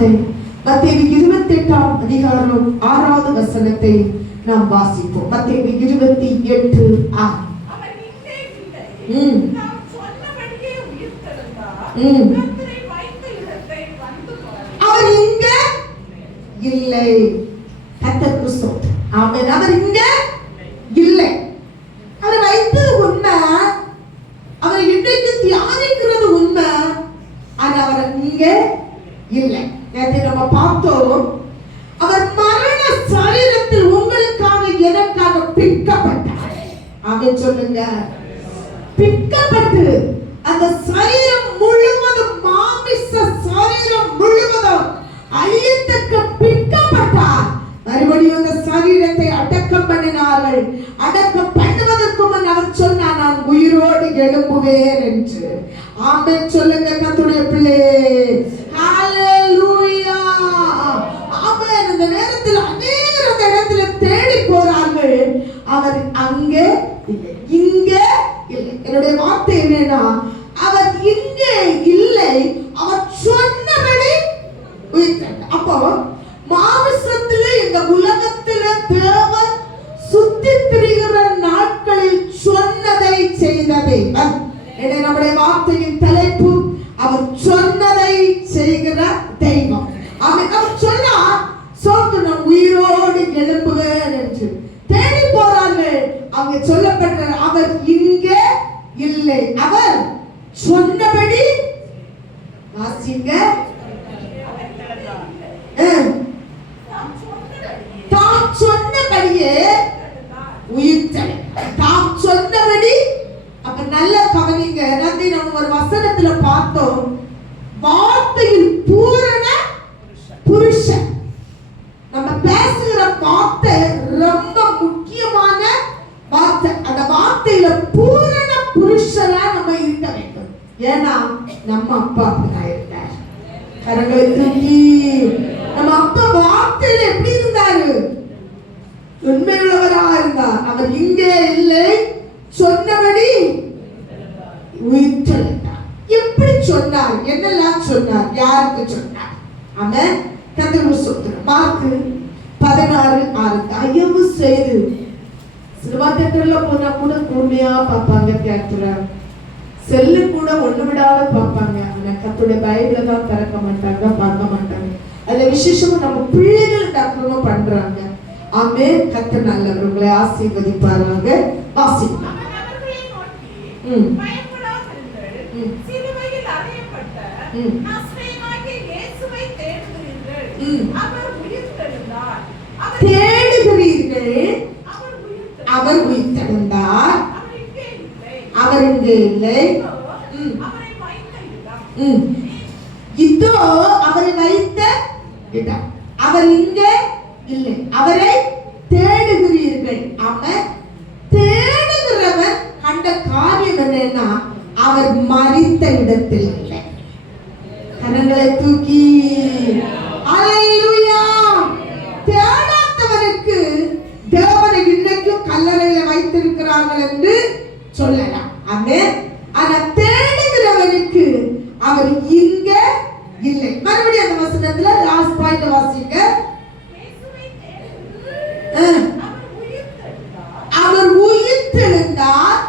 வார்த்தை மத்தேயு 28ஆம் அதிகாரம் 6வது வசனத்தை நாம் வாசிப்போம். மத்தேயு 28:6. அவர் இங்க இல்லை. கர்த்தருக்கு ஸ்தோத்திரம். ஆமென். அவர் இங்க இல்லை. அவர் வைத்தது உண்மை, அவர் இன்றைக்கு தியானிக்கிறது உண்மை, ஆனா அவர் இங்க இல்லை. நேற்று நம்ம பார்த்தோம், அவர் மரண சரீரத்தில் உங்களுக்காக எனக்காக பிற்கப்பட்டார். ஆமென் சொல்லுங்க. பிற்கப்பட்டு அந்த சரீரம் முழுவதும், மாமிச சரீரம் முழுவதும் அழியத்தக்க பிற்கப்பட்டார். மறுபடியும் அந்த சரீரத்தை அடக்கம் பண்ணினார்கள். அடக்கம் பண்ணுவதற்கு முன் அவர் சொன்னார், நான் உயிரோடு எழும்புவேன் என்று. ஆமென் சொல்லுங்க கர்த்தருடைய பிள்ளையே. ஹalleluya. ஆமென். இந்த நேரத்தில் அநேகர் அந்த இடத்துல தேடி போறார்கள். அவர் அங்கே இல்லை, இங்கே இல்லை. என்னுடைய வார்த்தை என்னன்னா, அவர் இங்கே இல்லை, அவர் சொன்னபடி உயிர்த்தார். அப்போ மாமிசத்திலே இந்த உலகத்திலே தேவன் சுத்தி திரிகிற நாட்களில் சொன்னதை செய்த தேவன். நம்முடைய வார்த்தையின் தலைப்பு, அவர் சொன்னதை செய்கிற தெய்வம். அவர் சொன்னார், சோத்து நான் உயிரோடு எழும்புவேன் என்று. தேடி போறார்கள். அங்கே சொல்லப்பட்ட அவர் இங்கே இல்லை, அவர் சொன்னபடி வாசிங்க. தாம் சொன்னபடியே உயிர்த்தல். தாம் சொன்னபடி. அப்ப நல்ல கவனிங்க. நன்றி. நம்ம ஒரு வசனத்துல பார்த்தோம், வார்த்தையில் பூரண புருஷன். நம்ம பேசுகிற வார்த்தை ரொம்ப முக்கியமான வார்த்தை. அந்த வார்த்தையில பூரண புருஷனா நம்ம இருக்க வேண்டும். ஏன்னா நம்ம அப்பா அப்படிதான் இருந்தார். கரங்களை தூக்கி. நம்ம அப்பா வார்த்தையில எப்படி இருந்தாரு? உண்மையுள்ளவரா இருந்தார். அவர் இங்கே இல்லை, சொன்னபடி உயிர்த்தெழுந்தார். எப்படி சொன்னார்? என்னெல்லாம் சொன்னார்? யாருக்கு சொன்னார்? ஆமென். கர்த்தருக்கு ஸ்தோத்திரம். மார்க்கு 16:6. தயவு செய்து சினிமா தியேட்டர்ல போனா கூட கூர்மையா பார்ப்பாங்க. தியேட்டரை செல்லு கூட ஒண்ணு விடாத பார்ப்பாங்க. ஆனா கர்த்தருடைய பைபிளை தான் திறக்க மாட்டாங்க, பார்க்க மாட்டாங்க. அதுல விசேஷமா நம்ம பிள்ளைகள் டாக்டரும் பண்றாங்க. ஆமென். கர்த்தர் நல்லவர்களை ஆசீர்வதிப்பாராக. வாசிக்கலாம். தேடுகிறீர்கள், அவர் உயிர்த்தெழுந்தார். அவர் இங்கே இல்லை. இதோ அவரை வைத்த இடம். அவர் இங்கே இல்லை, அவரை தேடுகிறீர்கள். அவர் தேடுகிறவன் கண்ட காரியம் என்னன்னா, அவர் மரித்த இடத்தில் இல்லை. கரங்களை தூக்கி. ஹalleluya. தேடாதவனுக்கு தேவனை இன்னைக்கும் கல்லறையில வைத்திருக்கிறார்கள் என்று சொல்லலாம். ஆமென். ஆனா தேடுகிறவனுக்கு அவர் இங்க இல்லை. மறுபடியும் அந்த வசனத்துல லாஸ்ட் பாயிண்ட் வாசிங்க. அவர் உயிர்த்தெழுந்தார்.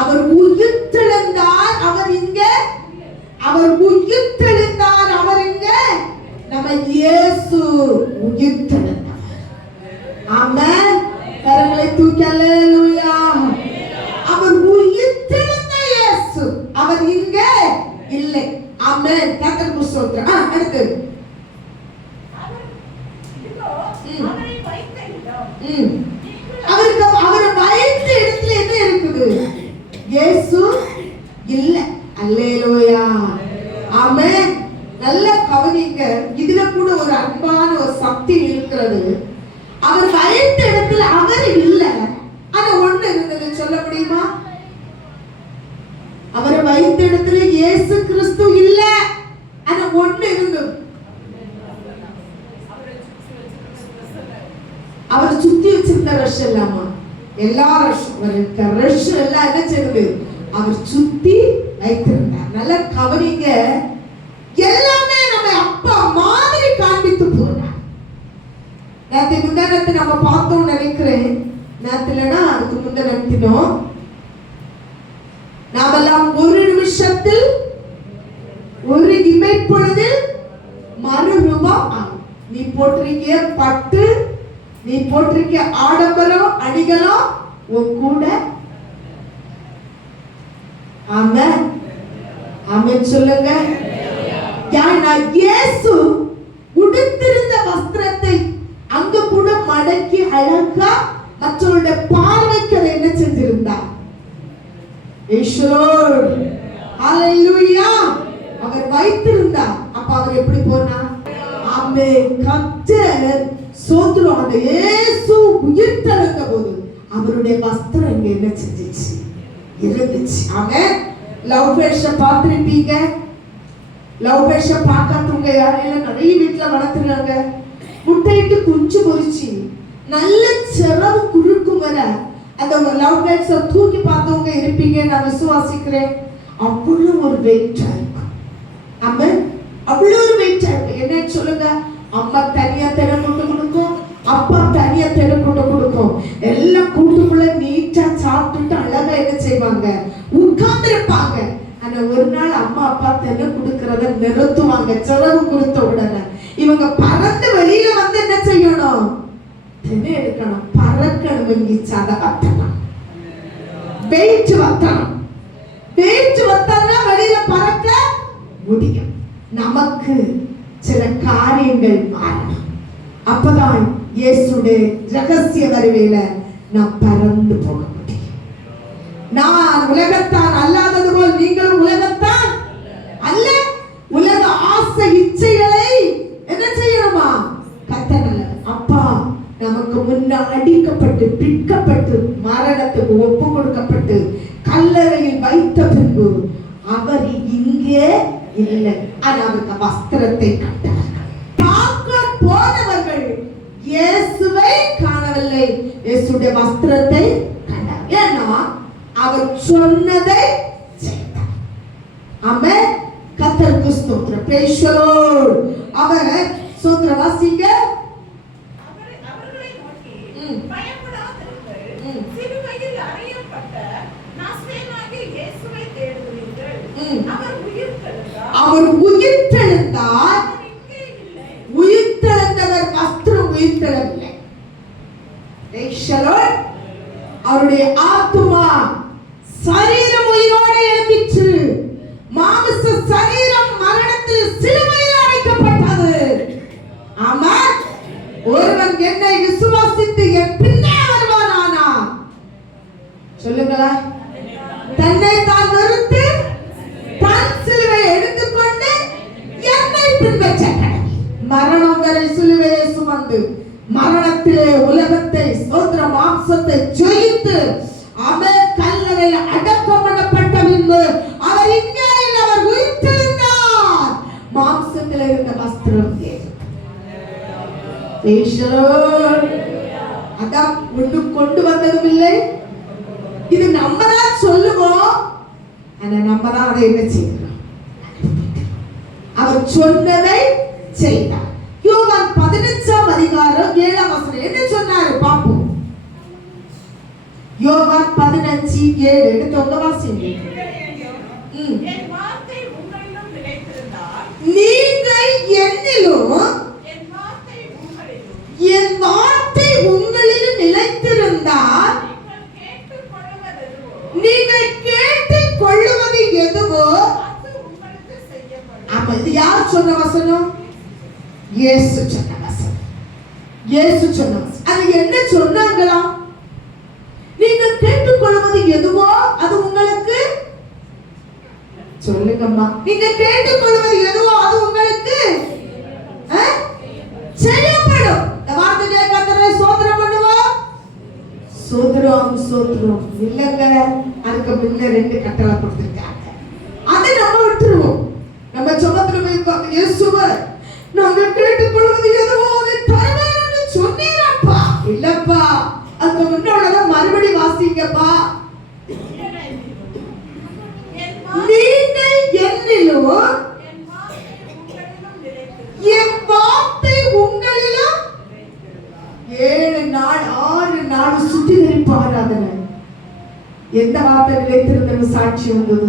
அவர் உயிர்த்தெழுந்தார். அவர் இங்க. அவர் உயிர்த்தெழுந்தார். அவர் இங்க. நம்ம இயேசு உயிர்த்தெழுந்தார். ஆமென். கரங்களை தூக்கி. அல்லேலூயா. அவர் உயிர்த்தெழுந்த இயேசு. அவர் இங்க இல்லை. ஆமென். கர்த்தருக்கு ஸ்தோத்திரம். அடுத்து அவருக்கு அவரை வைத்த இடத்துல என்ன இருக்குது? இயேசு இல்ல. அல்லேலூயா. ஆமென். நல்ல கவனிங்க. இதுல கூட ஒரு அன்பான ஒரு சக்தி இருக்கிறது. அவர் வைத்த இடத்துல அவர் இல்ல, ஆனா ஒண்ணு இருந்தது. சொல்ல முடியுமா? அவரை வைத்த இடத்துல இயேசு கிறிஸ்து இல்ல, ஆனா ஒண்ணு இருந்தது. அவர் சுத்தி வச்சிருந்த ரஷ் இல்லாமா? எல்லா ரஷ் எல்லாம் என்ன செய்யுது? அவர் சுத்தி வைத்திருந்தார். நல்ல கவனிங்க. எல்லாமே நம்ம அப்பா மாதிரி காண்பித்து போனார். நேற்று முந்தானத்தை நம்ம பார்த்தோம் நினைக்கிறேன். நேற்றுலனா அதுக்கு முந்தினோம். நாமெல்லாம் ஒரு நிமிஷத்தில் ஒரு இமைப்பொழுதில் மறுரூபம் ஆகும். நீ போட்டிருக்கிய பட்டு, நீ போட்டிருக்கிய ஆடம்பரம் அணிகளும் உன் கூட. ஆமென் ஆமென் சொல்லுங்க. இயேசு உடுத்திருந்த வஸ்திரத்தை அங்க கூட மடக்கி அழகா மற்றவருடைய பார்வைக்கு அதை என்ன செஞ்சிருந்தார்? அவர் வைத்திருந்தார். அப்ப அவர் எப்படி போனார்? ஆமென். கர்த்தர் சோத்ரம். அந்த இயேசு உயிர்த்தெழுந்த போது அவருடைய வஸ்திரம் இங்க என்ன செஞ்சிச்சு? இருந்துச்சு. ஆமென். லவ் பேஷ பார்த்திருப்பீங்க. லவ் பேஷ பார்க்காதவங்க யாரையும் நிறைய வீட்டுல வளர்த்துறாங்க. முட்டையிட்டு குஞ்சு பொறிச்சு நல்ல செலவு குறுக்கும் வர அந்த லவ் பேர்ட்ஸை தூக்கி பார்த்தவங்க இருப்பீங்க. நான் விசுவாசிக்கிறேன். அவ்வளவு ஒரு வெயிட்டா இருக்கும். ஆமென். அவ்வளவு ஒரு வெயிட்டா இருக்கும். என்னன்னு சொல்லுங்க. அம்மா தனியா தினம் கொண்டு கொடுக்கும், அப்பா தனியா தினம் கொண்டு கொடுக்கும். எல்லாம் கூட்டுக்குள்ள நீட்டா சாப்பிட்டுட்டு அழகா என்ன செய்வாங்க? உட்கார்ந்து இருப்பாங்க. ஆனா ஒரு நாள் அம்மா அப்பா தினம் கொடுக்கறத நிறுத்துவாங்க. செலவு கொடுத்த உடனே இவங்க பறந்து வெளியில வந்து என்ன செய்யணும்? தினம் எடுக்கணும், பறக்கணும். இங்கிச்சு அதை வத்தணும், வெயிட் வத்தணும். வெயிட் வத்தனா வெளியில பறக்க முடியும். நமக்கு சில காரியங்கள் மாறணும். அப்பதான் இயேசுடைய ரகசிய வருகையில நாம் பறந்து போக முடியும். நான் உலகத்தான் அல்லாதது போல் நீங்களும் உலகத்தான் அல்ல. உலக ஆசை இச்சைகளை என்ன செய்யணுமா? கத்தனல்ல. அப்பா நமக்கு முன்ன அடிக்கப்பட்டு பிற்கப்பட்டு மரணத்துக்கு ஒப்பு கொடுக்கப்பட்டு கல்லறையில் வைத்த பின்பு அவர் இங்கே இல்லை. ஆனா அவருக்கு வஸ்திரத்தை கண்டார்கள். பார்க்க போனவர்கள் இயேசுவை காணவில்லை, இயேசுடைய வஸ்திரத்தை கண்டார். ஏன்னா அவர் சொன்னதை செய்தார். ஆமென். கர்த்தருக்கு ஸ்தோத்திரம். Price the Lord. அவர் ஸ்தோத்திரம். வாசிங்க. அவர்களை நோக்கி பயப்படாதிருங்கள், சிலுவையில் அறையப்பட்ட நாசரேயனாகிய இயேசுவை தேடுகிறீர்கள். அவர் உயிர்த்தெழுந்தார். அவர் உயிர்த்தெழுந்தார். உயிர்த்தெழுந்தவர் வஸ்திரம் உயிர்த்தெழவில்லை. Price the Lord. அவருடைய ஆத்துமா சரீரம் உயிரோடு எழும்பிற்று. மாம்ச சரீரம் மரணத்தில் சிலுவையில் அறையப்பட்டது. ஆமென். ஒருவன் என்னை விசுவாசித்து என் பின்னே வருவானானா, சொல்லுங்களா, தன்னை தான் வெறுத்து தன் சிலுவையை எடுத்துக்கொண்டு என்னை பின்பற்ற கடவுள். மரணம் வரை சிலுவையை சுமந்து மரணத்திலே உலகத்தை சோதர மாம்சத்தை ஜெயித்து அவர் கல்லறையில் அடக்கம் பண்ணப்பட்ட பின்பு அவர் இங்கே இல்லை, அவர் உயிர்த்தெழுந்தார். மாம்சத்தில் இருந்த வஸ்திரம் அதான் ஒன்று கொண்டு வந்ததும் இல்லை. இது நம்ம தான் சொல்லுவோம், ஆனா நம்ம தான் அதை என்ன செய்யணும்? அவர் சொன்னதை செய்தார். யோவான் 15ஆம் அதிகாரம் 7ஆம் வசனம் என்ன சொன்னாரு பாப்போம். யோவான் 15:7 எடுத்தவங்க வாசிங்க. என் வார்த்தை உங்களிலும் நிலைத்திருந்தால், நீங்கள் என்னிலும் என் வார்த்தை உங்களிலும் நிலைத்திருந்தால் நீங்கள் கேட்டுக் கொள்ளுவது எதுவோ அது உங்களுக்கு செய்யப்படும். அப்ப இது யார் சொன்ன வசனம்? இயேசு சொன்ன வசனம். இயேசு சொன்ன வசனம். அது என்ன சொன்னாங்களா? நீங்கள் கேட்டுக்கொள்வது எதுவோ அது உங்களுக்கு சொல்லுங்கம்மா. நீங்க கேட்டுக்கொள்வது எதுவோ அது உங்களுக்கு செய்யப்படும். இந்த வார்த்தையை கர்த்தரை சோதனை பண்ணுவோம். சோதரம் சோதரம் இல்லங்க. அதுக்கு முன்ன 2 கட்டளை கொடுத்திருக்காங்க. அதை நம்ம விட்டுருவோம். நம்ம சொன்னதுல போய் இயேசுவே நாங்கள் கேட்டுக்கொள்வது எதுவோ அதை தருவேன் என்று சொன்னீரப்பா. இல்லப்பா, அதுக்கு முன்னோட மறுபடி வாசிங்கப்பா. நீங்கள் என்னிலும் ஆசரிப்பு ஆராதனை. எந்த வார்த்தை நிலைத்திருந்த சாட்சி வந்தது?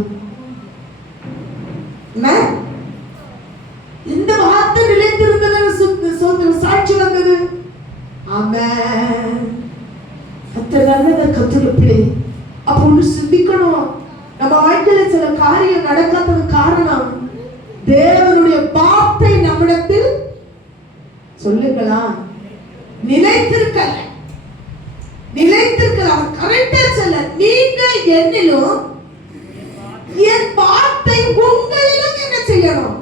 இந்த வார்த்தை நிலைத்திருந்த சாட்சி வந்தது. ஆமென். கத்திரப்பிடி. அப்ப ஒண்ணு சிந்திக்கணும். நம்ம வாழ்க்கையில சில காரியம் நடக்காதது காரணம் தேவனுடைய வார்த்தை நம்மிடத்தில் சொல்லுங்களா நிலைத்திருக்கல. அவர் கரெக்டா சொல்ல, நீங்க என்னிலும் என் வார்த்தை உங்களிலும் என்ன செய்யணும்?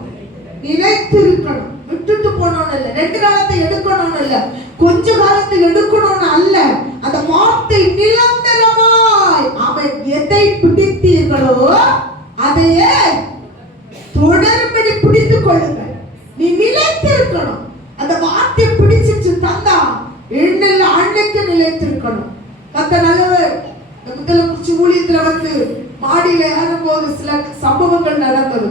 நிலைத்திருக்கணும். விட்டுட்டு போனோம் இல்ல, 2 காலத்தை எடுக்கணும் இல்ல, கொஞ்ச காலத்தை எடுக்கணும் அல்ல. அந்த வார்த்தை நிரந்தரமாய் அவன் எதை பிடித்தீர்களோ அதையே தொடர்படி பிடித்துக் கொள்ளுங்கள். நீ நிலைத்திருக்கணும். அந்த வார்த்தை பிடிச்சிட்டு தந்தா எண்ணெல்ல அன்னைக்கு நிலைத்திருக்கணும். கத்த நல்லவர். முதல்ல குறிச்சி ஊழியத்துல வந்து மாடியில ஏறும்போது சில சம்பவங்கள் நடந்தது.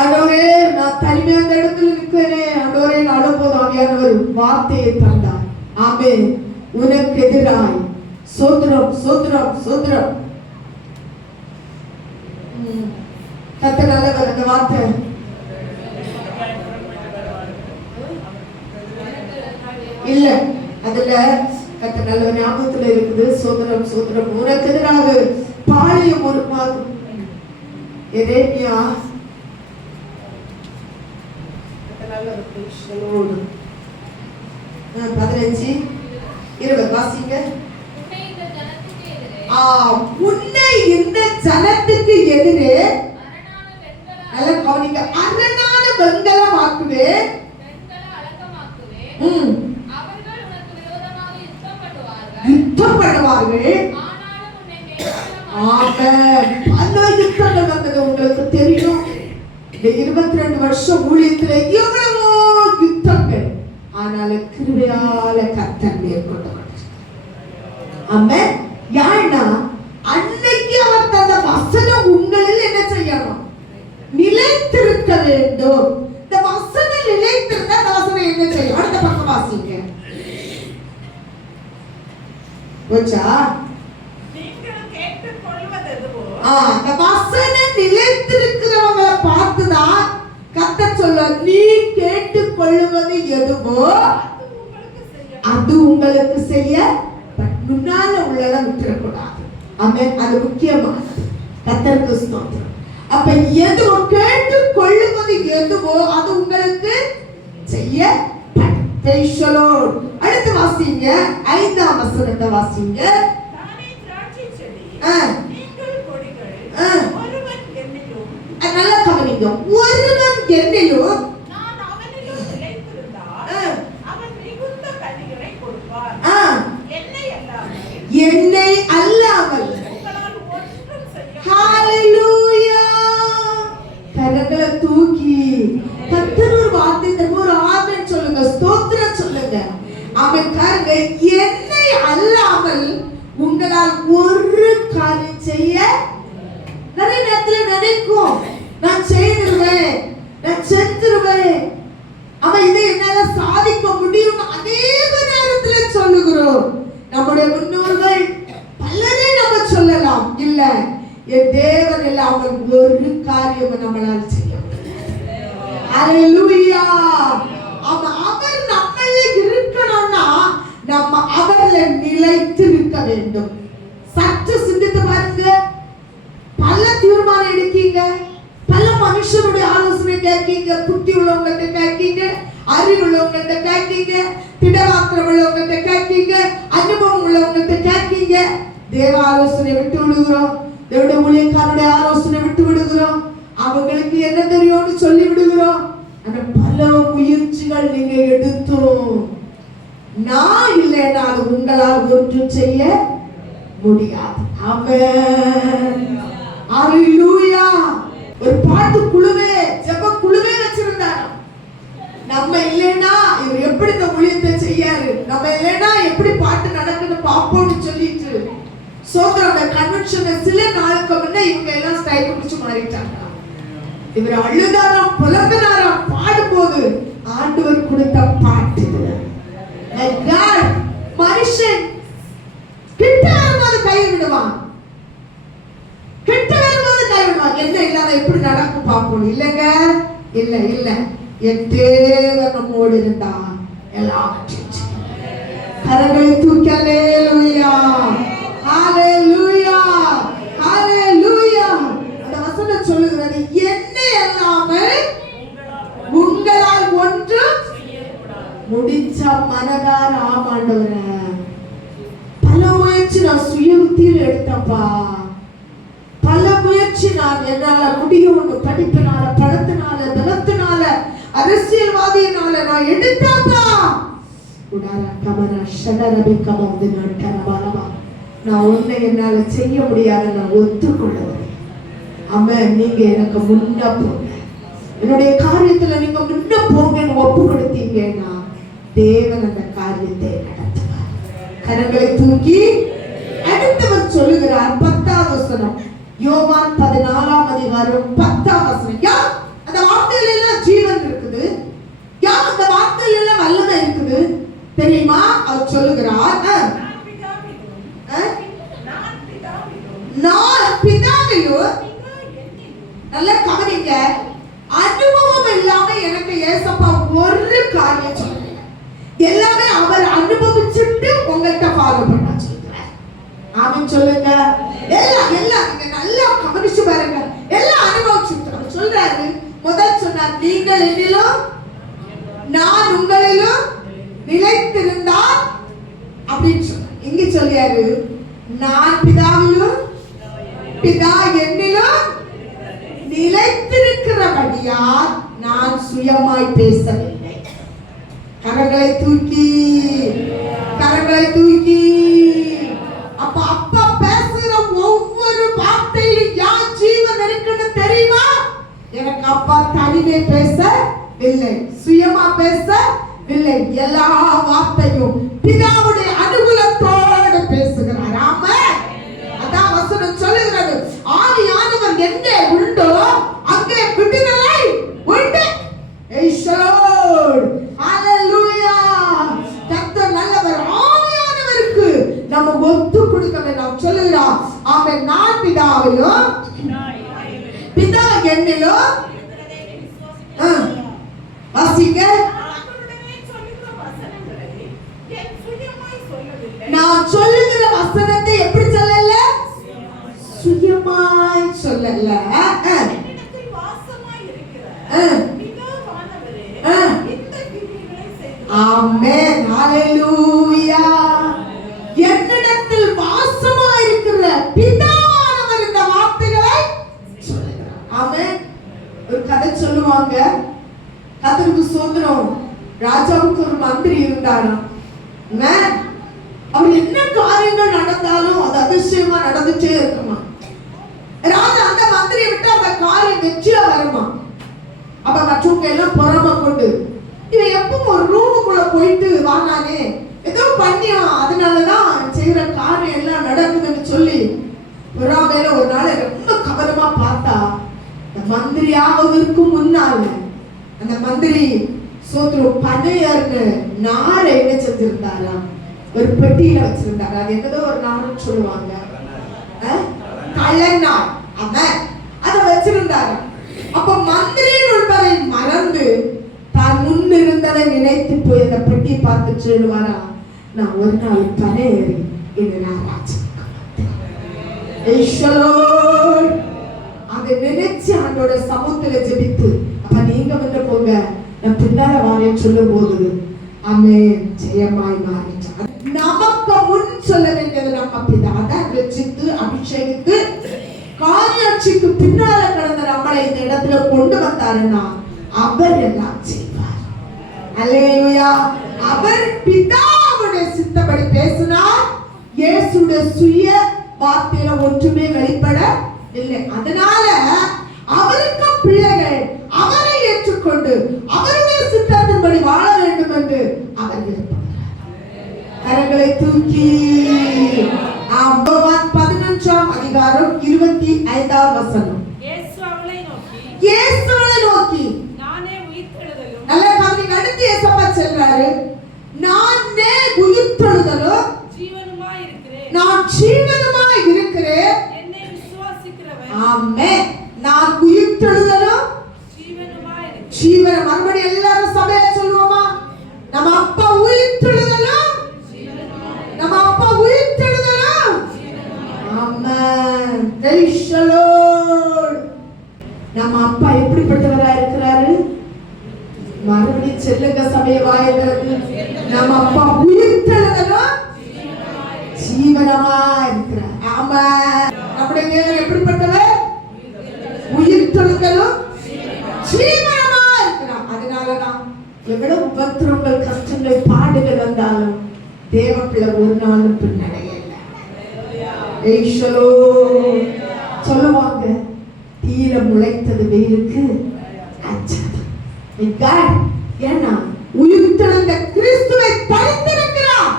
ஆண்டவரே, நான் தனிமையா அந்த இடத்துல நிற்கிறேன். ஆண்டவரே, நடப்போது ஆவியானவர் வார்த்தையை தந்தார். ஆமென். உனக்கு எதிராய் சோத்ரம் சோத்ரம் சோத்ரம். கத்த நல்லவர். அந்த வார்த்தை இல்ல, அதுல கத்த நல்ல ஞாபகத்துல இருக்குது. சோதரம் சோதரம். உனக்கு எதிராக பாளையம் உருவாகும். எரேமியா 15:20 வாசிங்க. உன்னை இந்த ஜனத்துக்கு எதிரே நல்ல கவனிங்க, அரணான வெண்கலமாக்குவேன். யுத்தம் பண்ணுவார்கள். பல யுத்தங்கள் வந்தது. உங்களுக்கு தெரியும், இந்த 22 வருஷம் ஊழியத்துல எவ்வளவோ யுத்தங்கள். ஆனாலும் கிருபையால கர்த்தர் மேற்கொண்டார். ஆமென். யாருன்னா அன்னைக்கு அவர் தந்த வசனம் உங்களில் என்ன செய்யணும்? நிலைத்திருக்க வேண்டும். இந்த வசனம் நிலைத்திருந்தா அந்த வசனம் என்ன செய்யும்? அடுத்த பக்கம் வாசிங்க. அந்த வசனம் நிலைத்திருக்கிறவங்களை பார்த்துதான் கர்த்தர் சொல்வார், நீ கேட்டுக் கொள்ளுவது எதுவோ அது உங்களுக்கு செய்ய. முன்னால உள்ளத விட்டுறக்கூடாது. ஆமென். அது முக்கியமானது. கர்த்தருக்கு ஸ்தோத்திரம். அப்ப எதுவோ கேட்டுக் கொள்ளுவது எதுவோ அது உங்களுக்கு செய்ய. அடுத்து வாசிங்க. 5ஆம் வசனத்தை வாசிங்க. நல்லா கவனிங்க. ஒருவன் என்னிலும் என்னை அல்லாமல் ஹalleluya. கரங்களை தூக்கி கர்த்தர் ஒரு வார்த்தை தருவார். ஒரு ஆமென் சொல்லுங்க, ஸ்தோத்திரம் சொல்லுங்க. ஆமென். காரணங்க, என்னை அல்லாமல் உங்களால் ஒரு காரியம் செய்ய. நிறைய நேரத்துல நினைக்கும், நான் செய்திருவேன், நான் செஞ்சிருவேன், அவன் இதை என்னால சாதிக்க முடியும். அதே நேரத்துல சொல்லுகிறோம். நம்முடைய முன்னோர்கள் பலரை நம்ம சொல்லலாம், இல்ல என் தேவன் இல்லாமல் ஒரு காரியம் நம்மளால் செய்ய. ஹalleluya. அவர் நம்மள இருக்கணும்னா நம்ம அவர்ல நிலைத்து இருக்க வேண்டும். சற்று சிந்தித்து பாருங்க. பல தீர்மானம் எடுக்கீங்க, பல மனுஷனுடைய ஆலோசனை கேட்கீங்க, புத்தி உள்ளவங்கள்ட்ட கேட்கீங்க, அறிவு உள்ளவங்கள்ட்ட கேட்கீங்க, திடவாத்திரம் உள்ளவங்கள்ட்ட கேட்கீங்க, அனுபவம் உள்ளவங்கள்ட்ட கேட்கீங்க. தேவ ஆலோசனை விட்டு விடுகிறோம். தேவனுடைய ஊழியக்காரனுடைய ஆலோசனை விட்டு விடுகிறோம். அவங்களுக்கு என்ன தெரியும்னு சொல்லி விடுகிறோம். அந்த பல முயற்சிகள் நீங்க எடுத்தோம். நான் இல்லைன்னா அது உங்களால் ஒன்றும் செய்ய முடியாது. ஆமென். ஹalleluya. ஒரு பாட்டு குழுவே, ஜெப குழுவே வச்சிருந்தாங்க. நம்ம இல்லைன்னா இவர் எப்படி இந்த ஊழியத்தை செய்யாரு, நம்ம இல்லைன்னா எப்படி பாட்டு நடக்குன்னு பாப்போம்னு சொல்லிட்டு சோதரோட கன்வென்ஷன் சில நாளுக்கு முன்ன இவங்க எல்லாம் ஸ்ட்ரைக் பிடிச்சு மாறிட்டாங்க. இவர் அழுதாராம், புலம்பினாராம். பாடும்போது ஆண்டவர் கொடுத்த பாட்டு. மனுஷன் கைவிடுவான், கிட்ட வரும்போது கைவிடுவான். என்ன இல்லாத எப்படி நடக்கும் பார்ப்போம். இல்லைங்க, இல்ல இல்ல, என் தேவன் நம்மோடு இருந்தா எல்லாவற்றையும் கரங்களை தூக்கி அல்லேலூயா, ஹalleluya, ஹalleluya. அந்த வசனம் சொல்லுகிறது, என்ன இல்லாமல் உங்களால் ஒன்றும் முடிச்ச மனதார. ஆமாண்டவரே, பல முயற்சி நான் சுய புத்தியில் எடுத்தப்பா, பல முயற்சி நான் என்னால முடியும் படிப்பினால, பணத்தினால, பலத்தினால, அரசியல்வாதியினால நான் எடுத்தப்பா. நான் ஒண்ணு என்னால செய்ய முடியாது, நான் ஒத்துக்கொள்ளுவேன். ஆமென். நீங்க எனக்கு முன்ன போங்க, என்னுடைய காரியத்துல நீங்க முன்ன போங்கன்னு ஒப்பு கொடுத்தீங்கன்னா தேவன் அந்த காரியத்தை நடத்துவார். கரங்களை தூக்கி அடுத்தவர் சொல்லுகிறார் 10வது வசனம், யோவான் 14ஆம் அதிகாரம் 10ஆம் வசனம். யா அந்த வார்த்தையில எல்லாம் ஜீவன் இருக்குது, யா அந்த வார்த்தையில எல்லாம் வல்லமை இருக்குது தெரியுமா? அவர் சொல்லுகிறார், நான் பிதாவிலும், நல்ல கவனிங்க, அனுபவம் இல்லாம எனக்கு ஏசப்பா ஒரு காரியம் சொல்லல. எல்லாமே அவர் அனுபவிச்சுட்டு உங்கள்கிட்ட ஃபாலோ பண்ண சொல்றார். ஆமென் சொல்லுங்க. எல்லாம் நீங்க நல்லா கவனிச்சு பாருங்க, எல்லாம் அனுபவிச்சுட்டு அவர் சொல்றாரு. முதல் சொன்னார், நீங்கள் என்னிலும் நான் உங்களிலும் நிலைத்திருந்தால் அப்படின்னு சொன்னார். இங்க சொல்லியாரு, நான் பிதாவிலும் பிதா என்னிலும் நிலைத்திருக்கிறபடியால் நான் சுயமாய் பேசவில்லை. கரங்களை தூக்கி, கரங்களை தூக்கி. அப்ப அப்பா பேசுற ஒவ்வொரு வார்த்தையிலும் யார் ஜீவன் இருக்குன்னு தெரியுமா? எனக்கு அப்பா தனியே பேசவில்லை, சுயமா பேசவில்லை. எல்லா வார்த்தையும் பிதாவுடைய அனுகூலத்தோடு பேசுகிறார். ஆமென். அதான் வசனம் சொல்லுகிறது, ஆவியானவர் எங்கே உண்டோ அங்கே விடுதலை உண்டு. ஹalleluya. கர்த்தர் நல்லவர். ஆவியானவருக்கு நம்ம ஒத்து கொடுக்க வேண்டும் சொல்லுகிறார். ஆமென். நான் பிதாவிலும் பிதா என்னிலும், வாசிங்க, நான் சொல்லுகிற வசனத்தை எப்படி சொல்லல? சுயமாய் சொல்லல. ஆமென். ஹalleluya. என்னிடத்தில் வாசமாய் இருக்கிற பிதாவானவர் இந்த வார்த்தைகளை சொல்லுகிறார். ஆமென். ஒரு கதை சொல்லுவாங்க, கர்த்தருக்கு ஸ்தோத்திரம். ராஜாவுக்கு ஒரு மந்திரி இருந்தாராம். அவர் என்ன காரியங்கள் நடந்தாலும் அது அதிசயமா நடந்துட்டே இருக்குமா. ராஜா அந்த மந்திரியை விட்டு அந்த காரியம் வெற்றியா வருமா. அப்ப மற்றவங்க எல்லாம் பொறாம கொண்டு, இவன் எப்பவும் ஒரு ரூமுக்குள்ள போயிட்டு வாங்கானே, ஏதோ பண்ணியான், அதனாலதான் செய்யற காரியம் எல்லாம் நடக்குதுன்னு சொல்லி பொறாமையில ஒரு நாள் ரொம்ப கவனமா பார்த்தா, அந்த மந்திரி ஆவதற்கு முன்னால அந்த மந்திரி சோத்ரு பனையர்னு நாரை என்ன செஞ்சிருந்தாரா, ஒரு பெட்டியில வச்சிருந்தாரு. அது என்னதோ ஒரு நாள்னு சொல்லுவாங்க, கள்ளநாள். அவன் அதை வச்சிருந்தாரு. அப்ப மந்திரியின் உள்பதை மறந்து தான் முன் இருந்ததை நினைத்து போய் அந்த பெட்டி பார்த்து சொல்லுவாரா, நான் ஒரு நாள் பனையேறி அதை நினைச்சு அவனோட சமூகத்துல ஜெபித்து, அப்ப நீங்க வந்து போங்க, நான் பின்னால வாரேன்னு சொல்லும் போது ஆமென் ஜெயமாய் மாறிட்டான். நமக்கு முன் சொல்ல வேண்டியது நம்ம பிதா தான் ரட்சித்து அபிஷேகித்து காரியாட்சிக்கு பின்னால கடந்த நம்மளை இந்த இடத்துல கொண்டு வந்தாருன்னா அவர் எல்லாம் செய்வார். அல்லேலூயா. அவர் பிதாவுடைய சித்தப்படி பேசினார். இயேசுடைய சுய வார்த்தையில ஒன்றுமே வெளிப்பட இல்லை. அதனால அவருக்கு பிள்ளைகள் அவரை ஏற்றுக்கொண்டு அவருடைய சித்தத்தின்படி வாழ வேண்டும் என்று அவர் விரும்புகிறார். கரங்களை தூக்கி. யோவான் 11ஆம் அதிகாரம் 25ஆம் வசனம். இயேசு அவளை நோக்கி நானே உயிர்த்தெழுதலும். நல்லா கவனிங்க. அடுத்து இயேசப்பா சொல்றாரு, நானே உயிர்த்தெழுதலும் ஜீவனுமாய் இருக்கிறேன். நான் ஜீவனுமாய் இருக்கிறேன். என்னை விசுவாசிக்கிறவன் ஆமென். நான் உயிர்த்தெழுதலும் ஜீவன். மறுபடியும் எல்லாரும் சபையில சொல்லுவோமா? நம்ம அப்பா உயிர்த்தெழுதலும், நம்ம அப்பா உயிர்த்தெழுதலும். ஆமென். Praise the Lord. நம்ம அப்பா எப்படிப்பட்டவரா இருக்கிறாரு? மறுபடியும் செல்லுங்க சபையை வாயிலிருந்து. நம்ம அப்பா உயிர்த்தெழுதலும் ஜீவனமா இருக்கிறார். ஆமென். நம்முடைய தேவன் எப்படிப்பட்டவர்? உயிர்த்தெழுதலும் ஜீவனமா இருக்கிறார். அதனாலதான் எவ்வளவு உபத்திரங்கள், கஷ்டங்கள், பாடுகள் வந்தாலும் தேவ பிள்ளை ஒரு நாளும் பின்னடையல. சொல்லுவாங்க, தீர முளைத்தது வேருக்கு அச்சது. ஏன்னா உயிர்த்தெழுந்த கிறிஸ்துவை தரித்திருக்கிறார்.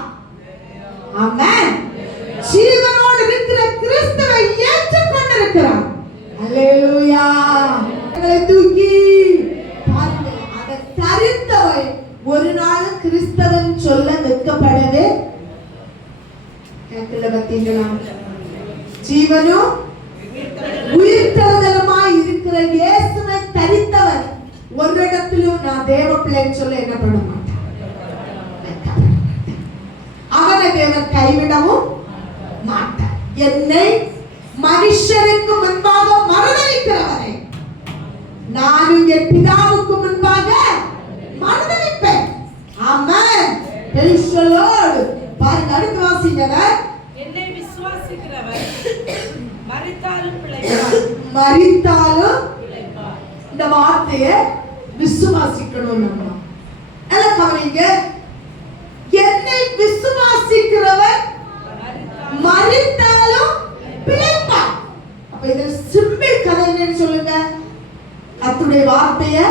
ஆமென். ஜீவனோடு இருக்கிற கிறிஸ்துவை ஏற்றுக்கொண்டிருக்கிறார். அல்லேலூயா. தூக்கி பாருங்க, அதை தரித்தவை ஒரு நாள் கிறிஸ்தவன் சொல்ல வெட்கப்படவே கேட்கல. பார்த்தீங்களா? ஜீவனும் உயிர்த்தெழுதலுமாய் இருக்கிற இயேசுவை தரித்தவர் ஒரு இடத்திலும் நான் தேவ பிள்ளைன்னு சொல்ல என்ன பண்ண மாட்டேன். அவனை தேவன் கைவிடவும் மாட்டார். என்னை மனுஷருக்கு முன்பாக மறுதலிக்கிறவரை நானும் என் பிதாவுக்கு முன்பாக மறுதலிப்பேன். ஆமென். Praise the Lord. பாருங்க, அடுத்து வாசிங்க. என்னை விசுவாசிக்கிறவர் மரித்தாலும் பிழைப்பார். மரித்தாலும் பிழைப்பார். இந்த வார்த்தையை விசுவாசிக்கணும். நம்ம எல்லாம் கவனிங்க. என்னை விசுவாசிக்கிறவர் மரித்தாலும் பிழைப்பார். அப்ப இது சிம்பிள் கதை என்னன்னு சொல்லுங்க. கர்த்தருடைய வார்த்தையை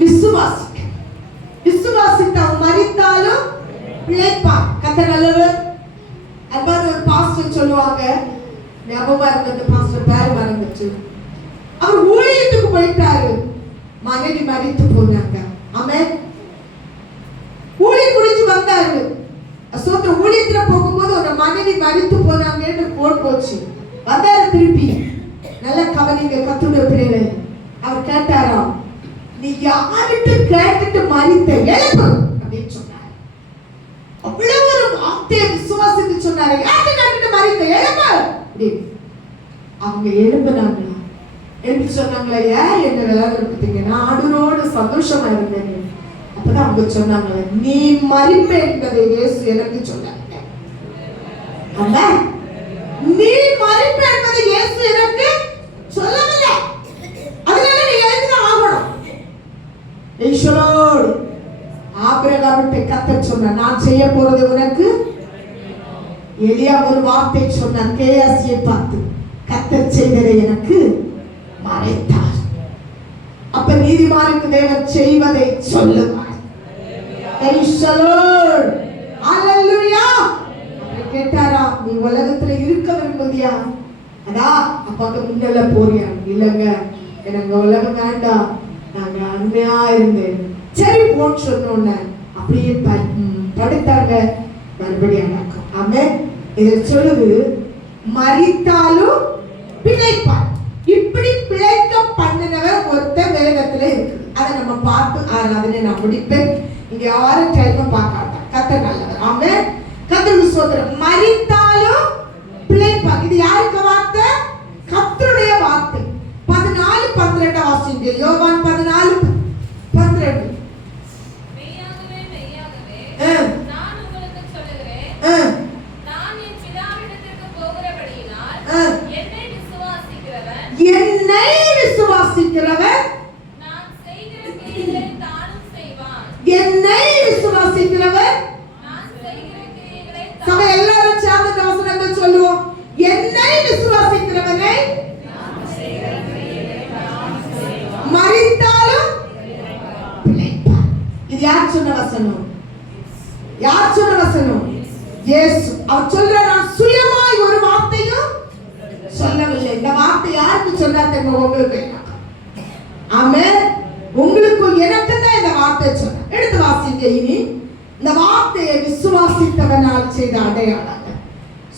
விசுவாசிக்க, விசுவாசித்த மரித்தாலும் பிழைப்பார். கர்த்தர் நல்லவர். அன்பான ஒரு பாஸ்டர் சொல்லுவாங்க, ஞாபகமா இருந்தது, பாஸ்டர் பேர் மறந்துச்சு. அவர் ஊழியத்துக்கு போயிட்டாரு, மனைவி மரித்து போனாங்க. ஆமென். ஊழியம் முடிஞ்சு வந்தாரு. சோத்திர ஊழியத்துல போகும்போது ஒரு மனைவி மரித்து போனாங்கன்னு போன் போச்சு. வந்தாரு திருப்பி. நல்ல கவனிங்க கர்த்தருடைய பிள்ளைகளே. அவர் கேட்டாராம், நீ யார்கிட்ட கேட்டுட்டு மரித்த? எழுப்பு அப்படின்னு சொன்னார். அவ்வளவு ஒரு வார்த்தையை விசுவாசித்து சொன்னாரு. யார்கிட்ட கேட்டுட்டு மரித்த? எழுப்பு அப்படின்னு. அவங்க எழுப்புனாங்களா? எழுப்பி சொன்னாங்களா, ஏன் என்ன விளையாட கொடுத்தீங்க? நான் ஆடுனோடு சந்தோஷமா இருந்தேன். அப்பதான் அவங்க சொன்னாங்களே, நீ மரிப்ப என்பதை இயேசு எனக்கு சொன்னாங்க. ஆமென். நீ மரிப்ப என்பதை இயேசு எனக்கு சொல்லவில்லை. அதனால நீ எழுந்துதான் ஆகணும். ஈஸ்வரோடு ஆபிரகாமிட்ட கர்த்தர் சொன்னார், நான் செய்ய போறது உனக்கு. எலியா ஒரு வார்த்தை சொன்னார், கேயாசியை பார்த்து, கர்த்தர் செய்ததை எனக்கு மறைத்தார். அப்ப நீதிமானுக்கு தேவன் செய்வதை சொல்லுவார். கேட்டாரா, நீ உலகத்துல இருக்க விரும்புதியா? அதா அப்பாக்கு முன்னல போறியா? இல்லங்க, எனக்கு உலகம் வேண்டாம், நாங்க அருமையா இருந்தேன். சரி போன்னு சொன்னோன்னு அப்படியே படுத்தாங்க. மறுபடியும் அடக்கம். ஆமென். இதை சொல்லுது, மரித்தாலும் பிழைப்பார். இப்படி பிழைக்க பண்ணினவர் ஒருத்தர் வேதத்துல இருக்குது. அதை நம்ம பார்த்து ஆராதனை நான் முடிப்பேன். இங்க யாரும் டைம் பார்க்க மாட்டாங்க. கர்த்தர் நல்லவர். ஆமென். கர்த்தருக்கு ஸ்தோத்திரம். மரித்தாலும் பிழைப்பார். இது யாருக்கு வார்த்தை? கர்த்தருடைய வார்த்தை. 14:12 வாசிங்க. யோவான் 14:12. மெய்யாகவே மெய்யாகவே நான் உங்களுக்கு சொல்லுகிறேன், நான் என் பிதாவிடத்திற்கு போகிறபடியினால் என்னை விசுவாசிக்கிறவன் நான் செய்கிற கிரியைகளை தானும் செய்வான். என்னை விசுவாசிக்கிறவன் நான் செய்கிற கிரியைகளை சபை எல்லாரும் சேர்ந்து வசனங்கள் சொல்லுவோம். என்னை விசுவாசிக்கிறவனை மரித்தாலும் பிழைப்பார். இது யார் சொன்ன வசனம்? யார் சொன்ன வசனம்? இயேசு. அவர் சொல்ற, நான் சுயமாய் ஒரு வார்த்தையும் சொல்லவில்லை. இந்த வார்த்தை யாருக்கு சொன்னார் தெரியுமா? உங்களுக்கு. ஆமென். உங்களுக்கு எனக்கு தான் இந்த வார்த்தை சொன்னார். எடுத்து வாசிங்க. இனி இந்த வார்த்தையை விசுவாசித்தவனால் செய்த அடையாளங்கள்.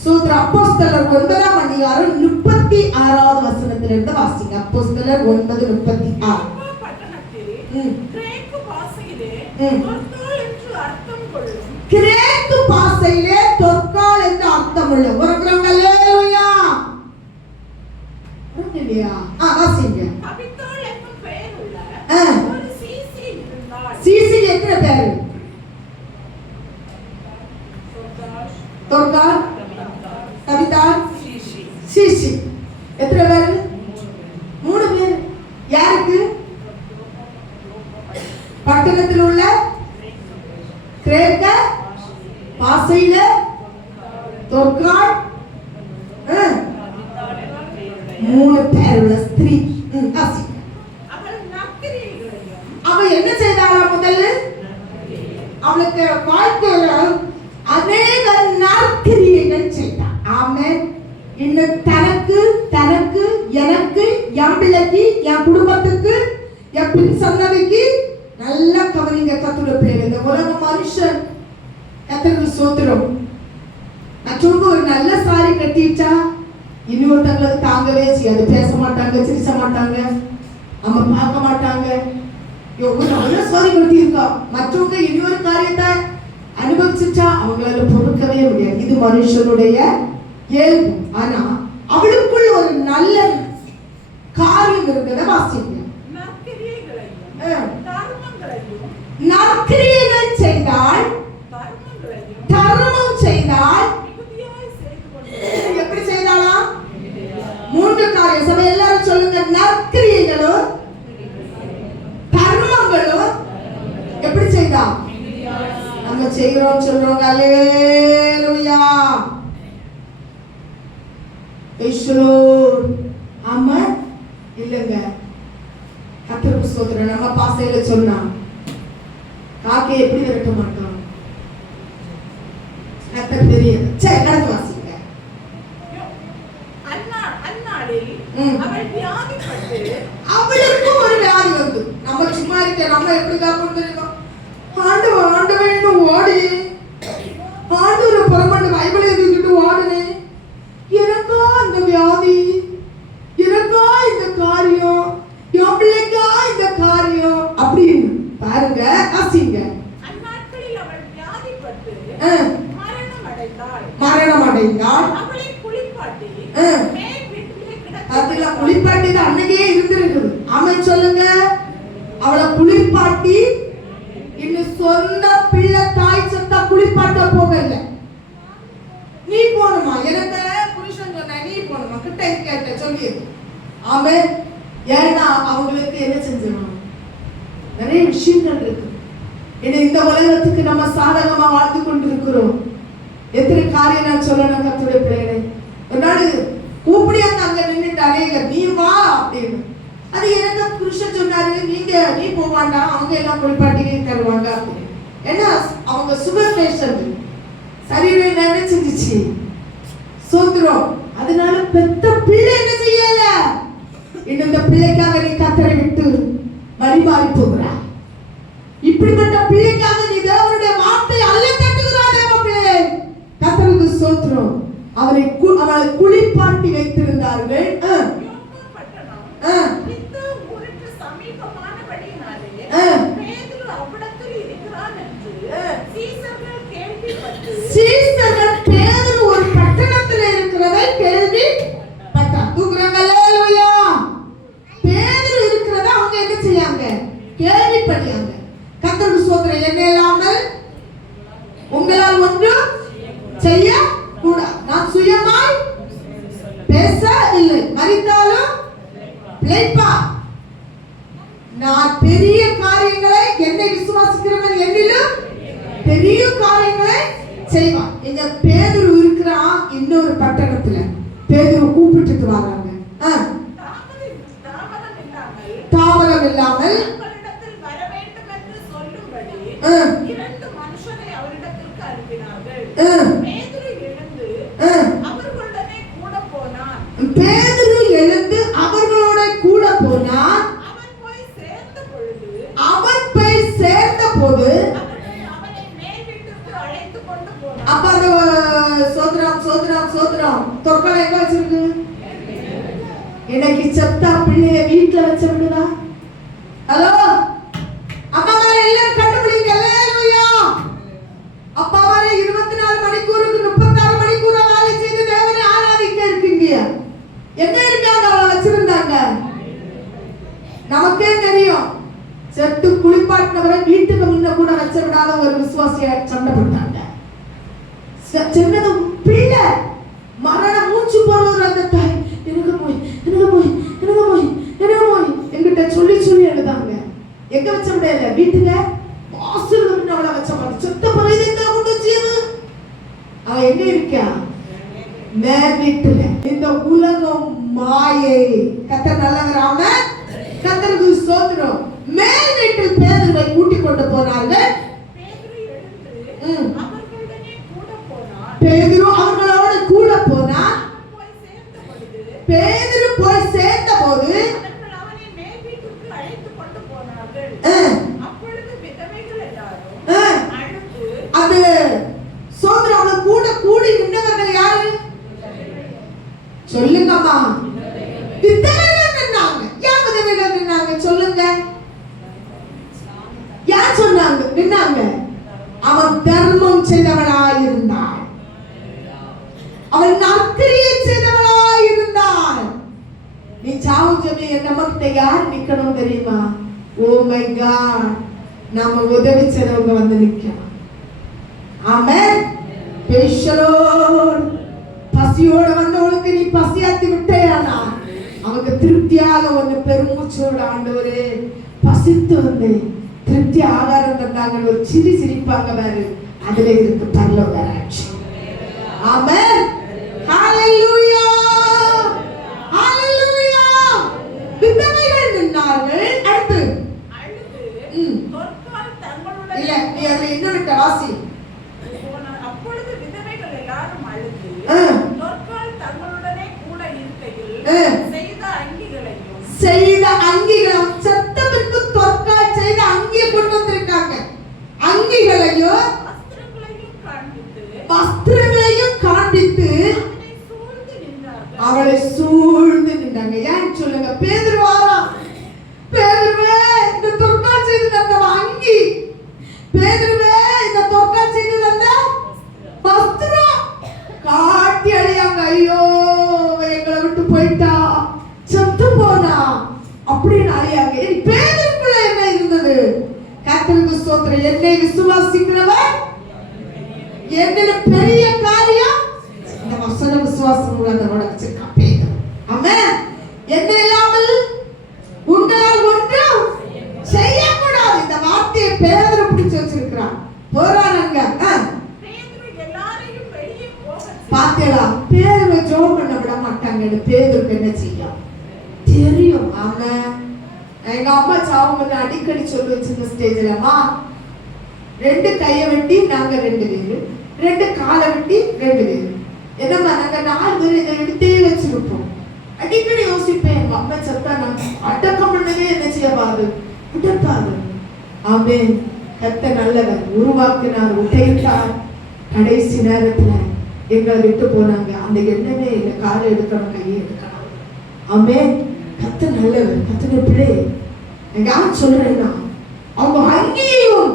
சூத்திர அப்போஸ்தலர் 9ஆம் அதிகாரம் 36வது வசனத்திலிருந்து வாசிங்க. அப்போஸ்தலர் 9:36. கிரேக்கு பாஷையிலே தொற்கால் என்று அர்த்தம் உள்ள ஒருவங்க அல்லேலூயா. இல்லையா? வாசிங்க. கபித்தோல் என்னும் பெயர் உள்ள ஒரு சீசி இருந்தாள். சீசி எத்தனை பேர்? தொற்கால், கபித்தா, சீசி. எத்தனை பேர்? 3 பேர். யாருக்கு? பட்டணத்தில் உள்ள கிரேக்க பாசையில தொற்கால் 3 பேர் உள்ள ஸ்திரீ. அவ என்ன செய்தாளா? முதல்ல அவளுக்கு வாழ்க்கையில அநேக நற்கிரியைகள் செய்தாள். ஆமென். இன்னும் தனக்கு எனக்கு என் பிள்ளைக்கு என் குடும்பத்துக்கு என் பின் சந்ததிக்கு நல்லா கவனிங்க கத்துடைய பிள்ளைகள். இந்த உலக மனுஷன் கத்தருக்கு சோத்திரம். மற்றவங்க ஒரு நல்ல சாரி கட்டிட்டா இன்னொருத்தங்களுக்கு தாங்கவே செய்யாது. பேச மாட்டாங்க, சிரிச்ச மாட்டாங்க, நம்ம பார்க்க மாட்டாங்க. நல்ல சாரி கட்டி இருக்கா, மற்றவங்க இன்னொரு காரியத்தை அனுபவிச்சுட்டா அவங்களால பொறுக்கவே முடியாது. இது மனுஷனுடைய இயல்பு. ஆனா அவளுக்குள் ஒரு நல்ல காரியம் இருக்கிறத வாசிங்க. நற்கிரியைகள் செய்தால், தர்மம் செய்தால், எப்படி செய்தாளா? 3 காரியம். சபை எல்லாரும் சொல்லுங்க. நற்கிரியைகளும் தர்மங்களும் எப்படி செய்தா? நம்ம செய்கிறோம் சொல்றோம். அல்லேலூயா. ஆமா இல்லங்க. கர்த்தருக்கு ஸ்தோத்திரம். நம்ம பாசையில சொன்னா காக்கை எப்படி விரட்ட மாட்டோம்? கர்த்தர் பெரிய. சரி, கடந்து வாசிங்க. அவளுக்கு ஒரு வியாதி வந்து, நம்ம சும்மா இருக்க நம்ம எப்படி காப்போம் தெரியுமா? ஆண்டவன் ஓடி ஆண்டவரை புறமண்டு பைபிளை தூக்கிட்டு ஓடுனேன். எனக்கா இந்த வியாதி, எனக்கா இந்த காரியம், என் பிள்ளைக்கா இந்த காரியம் அப்படின்னு பாருங்க. அசிங்க. அந்நாட்களில் அவள் வியாதிப்பட்டு மரணம் அடைந்தாள். அவளை குளிப்பாட்டி அதுல குளிப்பாட்டி தான் அன்னைக்கே இருந்திருக்குது. அவன் சொல்லுங்க. அவளை குளிப்பாட்டி இன்னும் சொந்த பிள்ளை தாய் சொந்தா குளிப்பாட்ட போகல. நீ போணுமா? எனக்கு புருஷன் சொன்ன நீ போணுமா? கிட்ட கேட்ட சொல்லி. ஆமென். ஏன்னா அவங்களுக்கு என்ன செஞ்சிடணும்? நிறைய விஷயங்கள் இருக்கு. இந்த உலகத்துக்கு நம்ம சாதகமா வாழ்ந்து கொண்டிருக்கிறோம். எத்தனை காரியம் நான் சொல்லணும் கர்த்தருடைய பிள்ளைகளை. ஒரு நாள் கூப்பிடியாங்க அங்க நின்றுட்டாரே, நீ வா அப்படின்னு. அது எனக்கு புருஷன் சொன்னாரு, நீ போவாண்டா, அவங்க எல்லாம் குளிப்பாட்டி தருவாங்க அப்படின்னு. ஏன்னா அவங்க சுகர் பேஷண்ட், சரீரம் நினைச்சிருச்சு. சோத்திரம். அதனால பெத்த பிள்ளை என்ன செய்யல. இன்னும் இந்த பிள்ளைக்காக நீ கர்த்தரை விட்டு வழிமாறி போகிறா. இப்படிப்பட்ட பிள்ளைக்காக நீ தேவனுடைய வார்த்தை அல்ல தட்டுகிறா. தேவ பிள்ளை கர்த்தருக்கு சோத்திரம். அவளை குளிப்பாட்டி வைத்திருந்தார்கள். சீசர்கள் பேதுரு ஒரு பட்டணத்தில் இருக்கிறதை கேள்விப்பட்டார். அல்லேலூயா. பேதுரு இருக்கிறதை அவங்க என்ன செய்யாங்க? கேள்விப்பட்டாங்க. கர்த்தருக்கு ஸ்தோத்திரம். என்ன இல்லாமல் உங்களால் ஒன்றும் செய்ய கூடாது. நான் சுயமாய் பேச இல்லை, மரித்தாலும் பிழைப்பா. நான் பெரிய காரியங்களை என்னை விசுவாசிக்கிறவன் என்னிலும் பெரிய காரியங்களை செய்வான். இந்த பேதுரு இருக்கிறான் இன்னொரு பட்டணத்துல. பேதுரு கூப்பிட்டு வராங்க. தாமதம் இல்லாமல் பேதுரு எழுந்து அவர்களோட கூட போனான். அவன் போய் சேர்ந்த போது அப்ப அந்த சோதரம் சோத்திரம். தொற்கால எங்க வச்சிருக்கு? இன்னைக்கு செத்தா பிள்ளைய வீட்டுல வச்ச விடுதா? ஹலோ அம்மா மாரே எல்லாரும் கண்டுபிடிங்க. அல்லேலூயா. அப்பா மாரே 24 மணிக்கூருக்கு 36 மணிக்கூர் வேலை செய்து தேவனை ஆராதிக்க இருக்கீங்க. எங்க இருக்காங்க? அவளை வச்சிருந்தாங்க. நமக்கே தெரியும். செத்து குளிப்பாட்டினவரை வீட்டுக்கு முன்ன கூட வச்ச விடாத ஒரு விசுவாசிய சண்டை போட்டாங்க. சின்னது பிள்ளை மரண மூச்சு போடுற அந்த தாய் எனக்கு போய் என்கிட்ட சொல்லி எழுதாங்க. எங்க வச்ச விட வீட்டுல வாசல் அவளை வச்ச மாதிரி செத்த பிறகு எங்க கொண்டு வச்சியது? அவ எங்க இருக்கா? மேல் வீட்டுல. இந்த உலகம் மாயை. கர்த்தர் நல்லவராம கர்த்தருக்கு ஸ்தோத்திரம். மேல் வீட்டில் பேதுருவை கூட்டிக் கொண்டு போனார்கள். பேதுரு அவர்களோடு கூட போனார். பேதுரு போய் சேர்ந்த போது அது சோதரோட கூட கூடி நின்றவர்கள் யாரு? சொல்லுங்கம்மா. விதவைகள் நின்னாங்க. யார் விதவைகள் நின்னாங்க? சொல்லுங்க. யார் சொன்னாங்க நின்னாங்க? அவன் தர்மம் செய்தவளாயிருந்தாள். அவள் நற்கிரியை செய்தவளாயிருந்தாள். நீ சாவு ஜெபி நம்மகிட்ட யார் நிக்கணும் தெரியுமா? ஓ மை காட், நாம உதவி செய்தவங்க வந்து நிக்கணும். ஆமென். Praise the Lord. பசியோட வந்தவளுக்கு நீ பசியாத்தி விட்டேயானா அவங்க திருப்தியாக ஒரு பெருமூச்சோட ஆண்டவரே பசித்து வந்து திருப்தி ஆகாரம் தந்தாங்க ஒரு சிரிப்பாங்க பாரு. அதுல இருக்கு பரலோக ராஜ்யம். ஆமென். ஹalleluya. ஹalleluya. விதவைகள் நின்றார்கள். அடுத்து தொற்கால் தங்களுடைய இல்ல நீ அதுல இன்னொரு வாசி. அப்பொழுது விதவைகள் எல்லாரும் அழுது தொற்கால் தங்களுடனே கூட இருக்கையில் செய்த அங்கிகளும் செத்தவருக்கு தொற்கால் செய்த அங்கியை கொண்டு வந்திருக்காங்க. அங்கிகளையும் வஸ்திரங்களையும் காண்பித்து அவளை சூழ்ந்து நின்றாங்க. ஏன் சொல்லுங்க? பேதுரு வாரா. பேதுருவே இந்த தொற்கால் செய்து தந்த அங்கி, பேதுருவே இந்த தொற்கால் செய்து தந்த வஸ்திரம் காட்டி அழியாங்க. ஐயோ எங்களை விட்டு போயிட்டா, செத்து போனா அப்படின்னு அழியாங்க. பேதுருக்குள்ள என்ன இருந்தது? கர்த்தருக்கு ஸ்தோத்திரம். என்னை விசுவாசிக்கிறவன் என்னில பெரிய காரியம். இந்த வசன விசுவாசம் உள்ளவனோட வச்சிருக்கான் பேதுரு. ஆமென். என்ன இல்லாமல் உங்களால் ஒன்றும் செய்யக்கூடாது. இந்த வார்த்தையை பேதுரு பிடிச்சு வச்சிருக்கான். போறாங்க. பாத்தீங்களா? பேதுரு ஜெபம் பண்ண விட மாட்டாங்க. பேதுருக்கு என்ன செய்யும் தெரியும். ஆமென். எங்க அம்மா சாவும்போது அடிக்கடி சொல்லி வச்சிருந்த ஸ்டேஜ்லமா 2 கையை வெட்டி நாங்க 2 பேரு, 2 காலை வெட்டி 2 பேரு. என்னம்மா நாங்க 4 பேர் இதை எடுத்தே வச்சிருப்போம். அடிக்கடி யோசிப்பேன், எங்க அம்மா சத்தா நான் அடக்கம் பண்ணதே என்ன செய்யப்பாரு விடப்பாரு. ஆமென். கர்த்தர் நல்லவர். உருவாக்கினார், உடைத்தார். கடைசி நேரத்துல எங்களை விட்டு போனாங்க. அந்த எண்ணமே இல்லை. காலை எடுக்கணும், கையை எடுக்கணும். ஆமென். கர்த்தர் நல்லவர். கர்த்தர் பிள்ளை எங்க சொல்றேன்னா அவங்க அங்கேயும்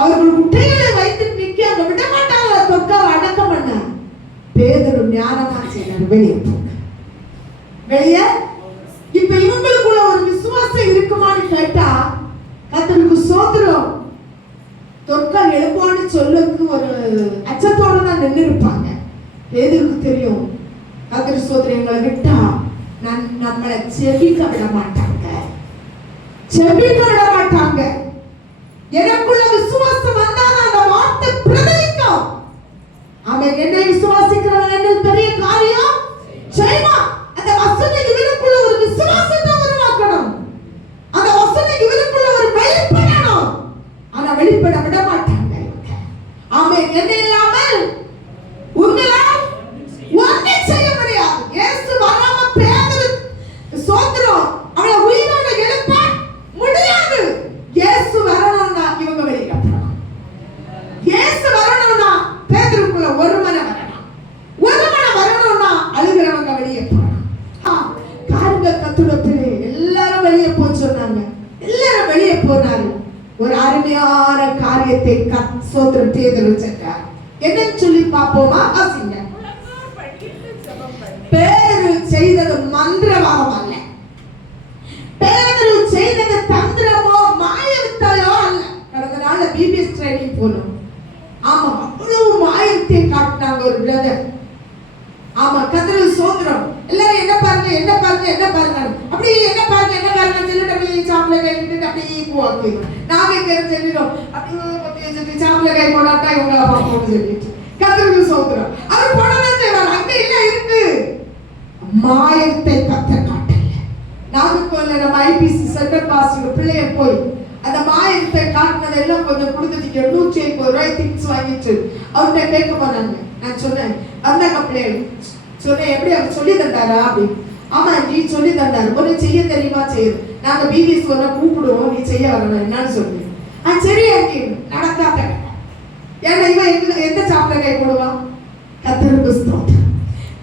அவர்கள் முட்டைகளை வைத்து நிக்க அவங்க விட மாட்டாங்க. தொற்காவை அடக்கம் பண்ண பேதுரு ஞானமா செய்யறாரு. வெளியே போங்க, வெளியே. இப்ப இவங்களுக்குள்ள ஒரு விசுவாசம் இருக்குமான்னு கேட்டா கர்த்தருக்கு ஸ்தோத்திரம். தொற்கால் எழுப்பான்னு சொல்லுக்கு ஒரு அச்சத்தோட தான் நின்று இருப்பாங்க. பேதுருக்கு தெரியும் கர்த்தருக்கு ஸ்தோத்திரம் எங்களை விட்டா நம்மளை செபிக்க விட மாட்டாங்க, செபிக்க விட மாட்டாங்க. எனக்குள்ள விசுவாசம் வந்தால் அந்த வார்த்தை பிரதிக்கும். அவன் என்னை விசுவாசிக்கிறவன் என்ன பெரிய காரியம் செய்வான். அந்த வசனம் இவனுக்குள்ள ஒரு விசுவாசத்தை உருவாக்கணும். அந்த வசனம் இவனுக்குள்ள ஒரு வெளிப்படணும். ஆனா வெளிப்பட விட மாட்டாங்க. ஆமென். என்ன இல்லாமல் உங்களால் ஒன்றும் செய்ய முடியாது. இயேசு வராம பேதுரு ஸ்தோத்திரம் அவளை உயிரோட எழுப்ப முடியாது. இயேசு வரணும்னா இவங்க வெளியே வரணும். இயேசு வரணும்னா பேதுருக்குள்ள ஒரு மனம் வரணும். பேதுரு சென்றார். என்னன்னு சொல்லி பார்ப்போமா? வாசிங்க. பேதுரு செய்தது மந்திரவாதம் அல்ல, பேதுரு செய்தது தந்திரமோ மாயவித்தையோ அல்ல. கடந்த நாள்ல பிபிஎஸ் ட்ரைனிங் போனோம். ஆமா, அவ்வளவு மாயத்தை காட்டினாங்க ஒரு பிரதர். ஆமா, கர்த்தருக்கு ஸ்தோத்திரம். எல்லாரும் என்ன பாருங்க என்ன பாருங்க என்ன பாருங்க, அப்படி என்ன பாருங்க என்ன பாருங்க சொல்லிட்டு அப்படியே சாப்பிட கைட்டு அப்படியே போவாங்க. நாங்க இங்க சொல்லிடுறோம் அப்படியே சாப்பிட கை போடாட்டா இவங்க பார்ப்போம் சொல்லிட்டு. கர்த்தருக்கு ஸ்தோத்திரம். அவர் போடதான் செய்வார். அங்க என்ன இருக்கு? மாயத்தை கர்த்தர் காட்டல. நாகர்கோவில்ல நம்ம ஐபிசி சென்ட்ரல் பாஸ்டர் பிள்ளைய போய் அந்த மாயத்தை காட்டினதெல்லாம் கொஞ்சம் கொடுத்துட்டீங்க. 150 ரூபாய் திங்ஸ் வாங்கிட்டு அவர்கிட்ட கேட்க போனாங்க. நான் சொன்னேன், வந்தாங்க பிள்ளைகள் சொன்னேன், எப்படி அவர் சொல்லி தந்தாரா அப்படின்னு. ஆமா நீ சொல்லி தந்தாரு, ஒரு செய்ய தெரியுமா செய்யுது. நாங்க பிபிஎஸ் ஒன்ன கூப்பிடுவோம், நீ செய்ய வரணும் என்னன்னு சொல்லி. சரி ஆண்டி நடக்காத. ஏன்னா இவன் எந்த சாப்பிட கை போடுவான்? கர்த்தருக்கு ஸ்தோத்திரம்.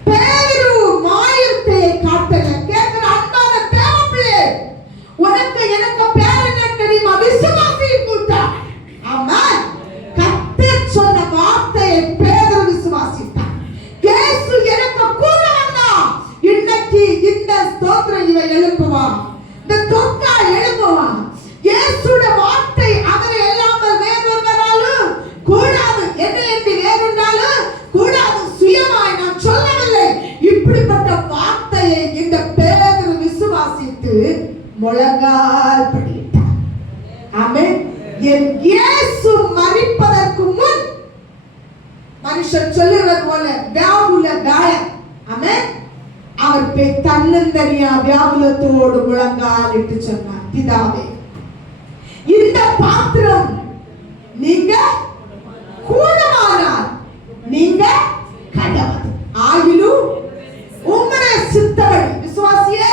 பேதுரு மாயத்தை காட்டல. கேட்கிற அன்பான தேவ பிள்ளை, உனக்கு எனக்கு பேர் என்ன தெரியுமா? விசுவாசியின் கூட்டம். ஆமென். கர்த்தர் சொன்ன வார்த்தையை பேதுரு விசுவாசித்தார். இயேசு எனக்கு கூட வந்தா இன்னைக்கு இந்த ஸ்தோத்திரம் இவன் எழுப்புவான், இந்த தொக்கா எழுப்புவான். இயேசுடைய வார்த்தை அவரை எல்லாமல் வேறொருவராலும் கூடாது, என்ன என்று வேறுண்டாலும் கூடாது. சுயமாய் நான் சொல்லவில்லை. இப்படிப்பட்ட வார்த்தையை இந்த பேதுரு விசுவாசித்து முழங்கால் படியிட்டார். ஆமென். என் இயேசு மரிப்பதற்கு முன் மனுஷன் சொல்லுவது போல வியாகுல காயம். ஆமென். அவர் தன்னந்தனியா வியாகுலத்தோடு முழங்கால் இட்டு சொன்னார், பிதாவே இந்த பாத்திரம் நீங்க கூடமானால் நீங்க கடவுள் ஆகிலும் உம்முடைய சித்தப்படி. விசுவாசியே,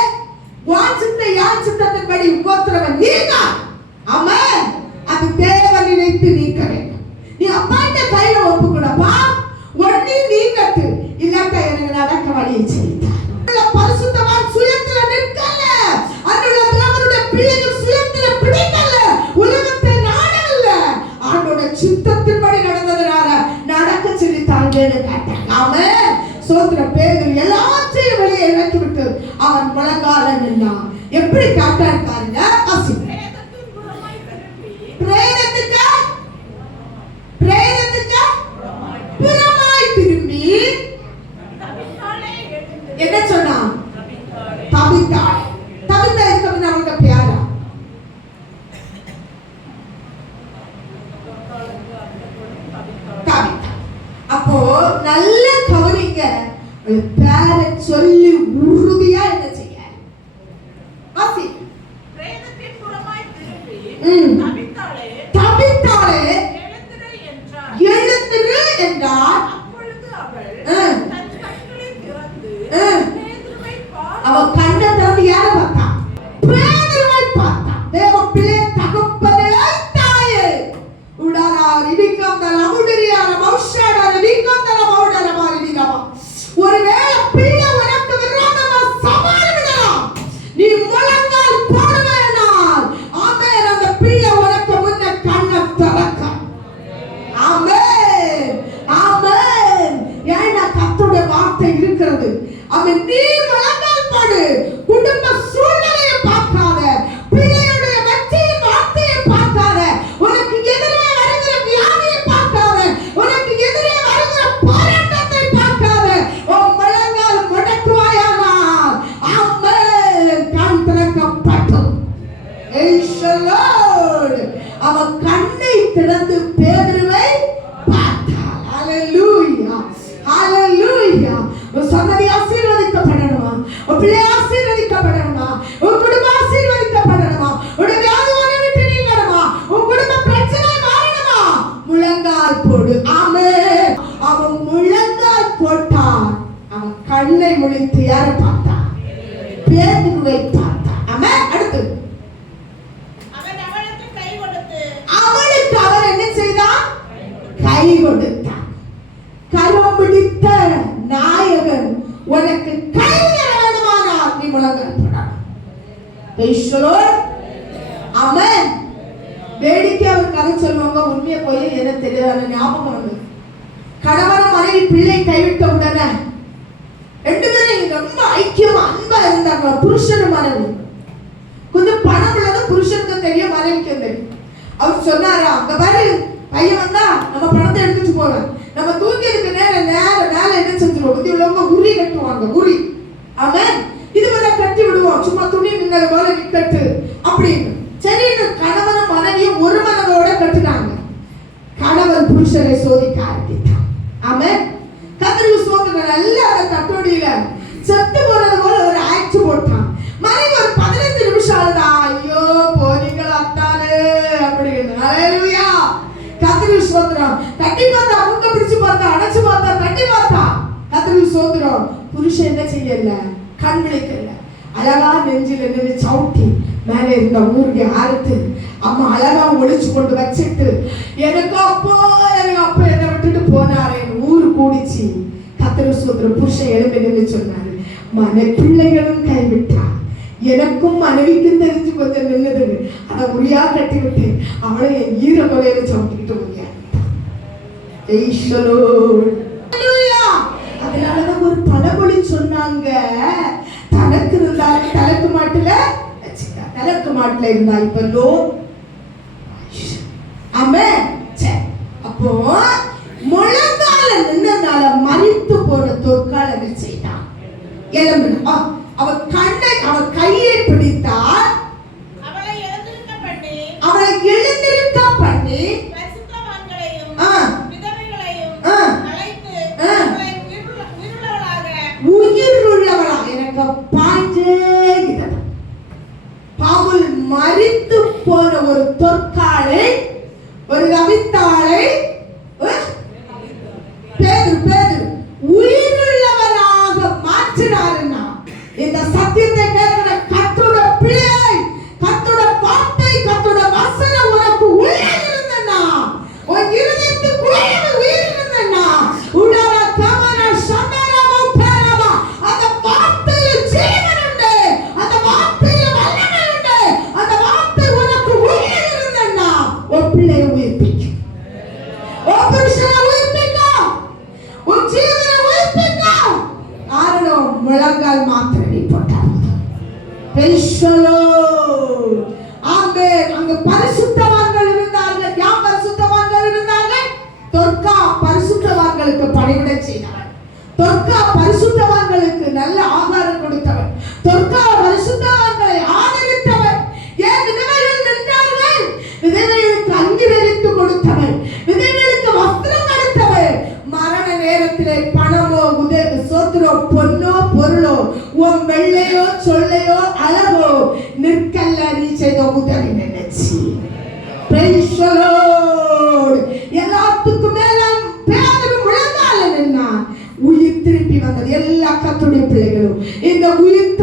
உன் சித்த யான் சித்தத்தின்படி உபத்திரவம் நீங்க. ஆமென். அது தேவன் நினைத்து நீக்க வேண்டும். நீ அப்பாட்ட கையில ஒப்புக்கூடப்பா, ஒண்ணி நீங்கட்டு இல்லாட்ட எனக்கு நடக்க வழியை செய்தார். பரிசுத்தவான் சுயத்துல நிற்கல, அவருடைய பிள்ளைகள் சுயத்துல பிடிக்கல, உலகத்தை நாடல்ல, அவனோட சித்தத்தின்படி நடந்ததுனால நடக்க சொல்லி தாங்கன்னு கேட்டாங்க. ஆமென். சோத்திர பேதுரு எல்லாத்தையும் வெளியே இறக்கி விட்டு அவன் முழங்கால நின்னான். எப்படி காட்டான் பாருங்க. பிரேதத்துக்கு புறமாய் திரும்பி என்ன சொன்னான்? தபித்தாள். தபித்தா இருக்கணும் அவங்க பேரா. தபித்தா. அப்போ நல்ல கவனிங்க, பேரை சொல்லி உறுதியா என்ன செய்ய வாசி. பிரேதத்தின் புறமாய் திரும்பி தபித்தாளே எழுந்திரு என்றார். அப்பொழுது அவள் தன் கண்களை திறந்து பேதுருவை அவன் கண்ணை திறந்து யாரை பார்த்தா? பேதுருவை பார்த்தா. தேவ பிள்ளை தகப்பனே தாயே உடாரா ரிபிகந்தர அமுடிரியார மௌஷாடர ரிபிகந்தர மௌடர மாரிடிகமா. ஒருவேளை பிள்ளை உனக்கு விரோதமா சவால் விடலாம், நீ முழங்கால் போடுவேனால் ஆமென், அந்த பிள்ளை உனக்கு முன்ன கண்ணை திறக்கும். ஆமென் ஆமென். ஏன்னா கர்த்தருடைய வார்த்தை இருக்கிறது. அவன் நீ முழங்கால் போடு. குடும்ப சூழ்நிலையை பார்க்காத, பிள்ளையுடைய வெற்றியின் வார்த்தையை பார்க்காத, உனக்கு எதிரே வருகிற வியாதியை பார்க்காத, உனக்கு எதிரே வருகிற போராட்டத்தை பார்க்காத, உன் முழங்கால் முடக்குவாயானால் ஆமென் கண் திறக்கப்படும். அவன் கண்ணை திறந்து பேதுருவை பார்த்தாள். ஹalleluya ஹalleluya. உன் சந்ததி ஆசீர்வதிக்கப்படணுமா? உன் பிள்ளை ஆசீர்வதிக்கப்படணுமா? உன் குடும்பம் ஆசீர்வதிக்கப்படணுமா? உன் வியாதி உன்னை விட்டு நீங்கணுமா? உன் குடும்ப பிரச்சனை மாறணுமா? முழங்கால் போடு. ஆமென். அவன் முழங்கால் போட்டான். அவன் கண்ணை முழித்து யாரை பார்த்தான்? பேதுருவை பார்த்தான். ஆமென். அடுத்து அவனுக்கு அவர் என்ன செய்தார்? கை கொடுத்தார். கரம் பிடித்த நாயகன் உனக்கு கை வேண்டுமானால் நீ முழங்கால் போடணும். ஆமென். வேடிக்கை அவர் கதை சொல்லுவாங்க, உண்மையை போய் என்ன தெரியாத ஞாபகம் வந்து கணவன் மனைவி பிள்ளை கைவிட்ட உடனே 2 பேரும் ரொம்ப ஐக்கியமா அன்பா இருந்தாங்க. புருஷன் மனைவி கொஞ்சம் பணம் உள்ளது புருஷனுக்கு தெரியும், மனைவிக்கு தெரியும். அவர் சொன்னாரா, அங்க பாரு பையன் வந்தா நம்ம பணத்தை எடுத்துட்டு போவேன், நம்ம தூக்கி இருக்க நேரம் மேல என்ன செஞ்சிருவோம், புத்தி உள்ளவங்க உரி கட்டுவாங்க, உரி. ஆமென். இது வந்து கட்டி விடுவோம், சும்மா துணி நின்னது போல நிக்கட்டு அப்படின்னு. சரி, கணவன் மனைவியும் ஒரு மனதோட கட்டுனாங்க. கணவன் புருஷனை சோதிக்க ஆரம்பித்தான். ஆமென். கர்த்தருக்கு ஸ்தோத்திரம். நல்ல அந்த தட்டோடியில செத்து போனது போல ஒரு ஆக்ட் போட்டான். மனைவி ஒரு 15 நிமிஷம் ஆகுதா, ஐயோ போறீங்களா அத்தானே அப்படின்னு. ஹல்லேலூயா. கர்த்தருக்கு ஸ்தோத்திரம். தட்டி பார்த்தா, முக்க பிடிச்சு பார்த்தா, அணைச்சு பார்த்தா, தட்டி பார்த்தா. கர்த்தருக்கு ஸ்தோத்திரம். புருஷன் என்ன செய்யல, கண் விழிக்கல. அழகா நெஞ்சில நின்று சவுட்டி மேலே இருந்த ஊருக்கு அறுத்து அம்மா அழகா ஒளிச்சு கொண்டு வச்சுட்டு எனக்கு அப்போ என்ன விட்டுட்டு போனாரு. ஊரு கூடிச்சு. கர்த்தருக்கு ஸ்தோத்திரம். புருஷன் எழும்பி நின்று சொன்னாரு, பிள்ளைகளும் கைவிட்டா, எனக்கும் மனைவிக்கும் தெரிஞ்சு கொஞ்சம் நின்னது, அதை உரியா கட்டி விட்டேன், அவளை என் ஈர கொலையில சவுட்டிக்கிட்டு முடியாது. அதனாலதான் ஒரு பழமொழி சொன்னாங்க, தனக்கு இருந்தாலும் தலைக்கு மாட்டுல தலைக்கு மாட்டுல இருந்தா இப்ப லோ. ஆமென். அப்போ முழங்கால நின்னதால மரித்து போன தொற்கால என்ன செய்தான், எழும்பினா. அவன் கண்ணை அவன் கையை பிடித்தார், அவளை எழுந்திருக்க பண்ணி பரிசுத்தவான்களையும் விதவைகளையும் அழைத்து அவளை உயிருள்ளவளாக எனக்கு பாய்ச்சேகிறது. பவுல் மரித்து போன ஒரு தொற்காலை, ஒரு கவித்தாளை பேதுரு உயிருள்ளவனாக மாற்றினாருன்னா, இந்த சத்தியத்தை கேட்கிற கர்த்தருடைய பிள்ளை, கர்த்தருடைய வார்த்தை, கர்த்தருடைய வசனம் உனக்கு உள்ளே இருந்தனா, உன் இருதயத்துக்குள்ளே உயிர் இருந்தனா, உடல கமன சமரமோ பேரமா, அந்த வார்த்தையில் ஜீவன் உண்டு, அந்த வார்த்தையில் வல்லமை உண்டு, அந்த வார்த்தை உனக்கு உள்ளே இருந்தனா, உன் பிள்ளையை உயிர்ப்பிக்கும், உன் புருஷனை உயிர்ப்பிக்கும், உன் ஜீவனை உயிர்ப்பிக்கும். காரணம் முழங்கால் மாத்திரம் நீ போட்டார். அங்க பரிசுத்தவான்கள் இருந்தார்கள். யார் பரிசுத்தவான்கள் இருந்தார்கள்? தொற்கா பரிசுத்தவான்களுக்கு பணிவிடை செய்தவன், தொற்கா பரிசுத்தவான்களுக்கு நல்ல ஆகாரம் கொடுத்தவன், தொற்கா பரிசுத்தவான்களை ஆதரித்தவன். ஏன் விதவைகள் நின்றார்கள்? விதவைகளுக்கு அங்கீகரித்து கொடுத்தவன், விதவைகளுக்கு வஸ்திரம் கொடுத்தவன். மரண நேரத்திலே பணமோ சோத்திரோ பொன்னோ பொருளோ உன் வெள்ளையோ சொல்லையோ அழகோ நிற்கல்ல, நீ செய்த உதவி நினைச்சு. எல்லாத்துக்கும் மேல பேதுரு முழங்கால நின்னான். உயிர் திருப்பி வந்தது. எல்லா கர்த்தருடைய பிள்ளைகளும் இந்த உயிர்